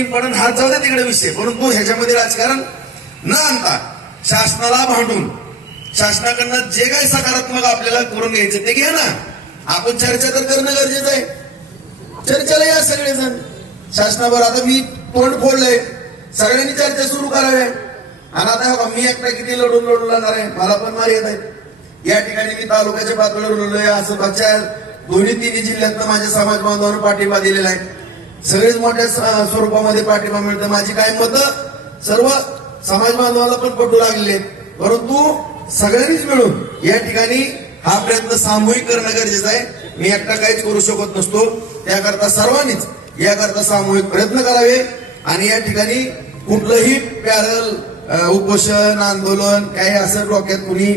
पण हात जाऊ दे तिकडे विषय. परंतु ह्याच्यामध्ये राजकारण न आणता शासनाला भांडून शासनाकडनं जे काही सकारात्मक आपल्याला करून घ्यायचं ते घ्या ना. आपण चर्चा तर करणं गरजेचं आहे. चर्चेला या सगळेजण. शासनावर आता मी तोंड फोडलंय. सगळ्यांनी चर्चा सुरू कराव्या आणि आता बघा, मी एकटा किती लढून लढून लढणार आहे? मला पण मार येत आहे. या ठिकाणी मी तालुक्याच्या पातळीवर लढलोय असं बच्चा दोन्ही तिन्ही जिल्ह्यात माझ्या समाज बांधवांना पाठिंबा दिलेला आहे. सगळेच मोठ्या स- स्वरूपामध्ये पाठिंबा मिळतं. माझी काय मतं सर्व समाज बांधवाला पण पटू लागले परंतु सगळ्यांनीच मिळून या ठिकाणी हा प्रयत्न सामूहिक करणं गरजेचं आहे. मी एकटा काहीच करू शकत नसतो. त्याकरता सर्वांनीच याकरता सामूहिक प्रयत्न करावे आणि या ठिकाणी कुठलंही पॅरल उपोषण आंदोलन काही असं डोक्यात कुणी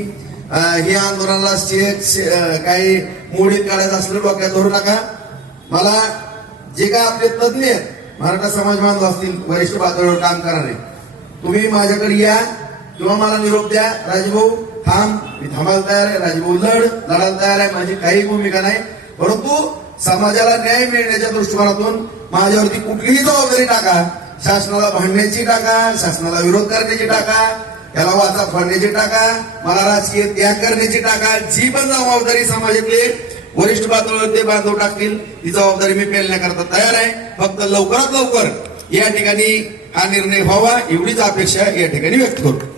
हे आंदोलनाला काही मोडीत काढायचं असलं डोक्यात धरू नका. मला जे काय आपले तज्ज्ञ आहेत, मराठा समाज बांधव असतील वरिष्ठ पातळीवर काम करणारे तुम्ही माझ्याकडे या किंवा मला निरोप द्या राजभाऊ थांब मी थांबायला तयार आहे राजभाऊ लढ लढायला तयार आहे माझी काही भूमिका नाही. परंतु समाजाला न्याय मिळण्याच्या दृष्टिकोनातून माझ्यावरती कुठलीही जबाबदारी टाका शासनाला भांडण्याची टाका शासनाला विरोध करण्याची टाका याला वाचा फोडण्याची टाका मला राजकीय त्याग करण्याची टाका जी पण जबाबदारी समाजातली वरिष्ठ पातळीवर ते बांधव टाकतील. ही जबाबदारी मी पेलण्याकरता तयार आहे. फक्त लवकरात लवकर या ठिकाणी हा निर्णय व्हावा एवढीच अपेक्षा या ठिकाणी व्यक्त करतो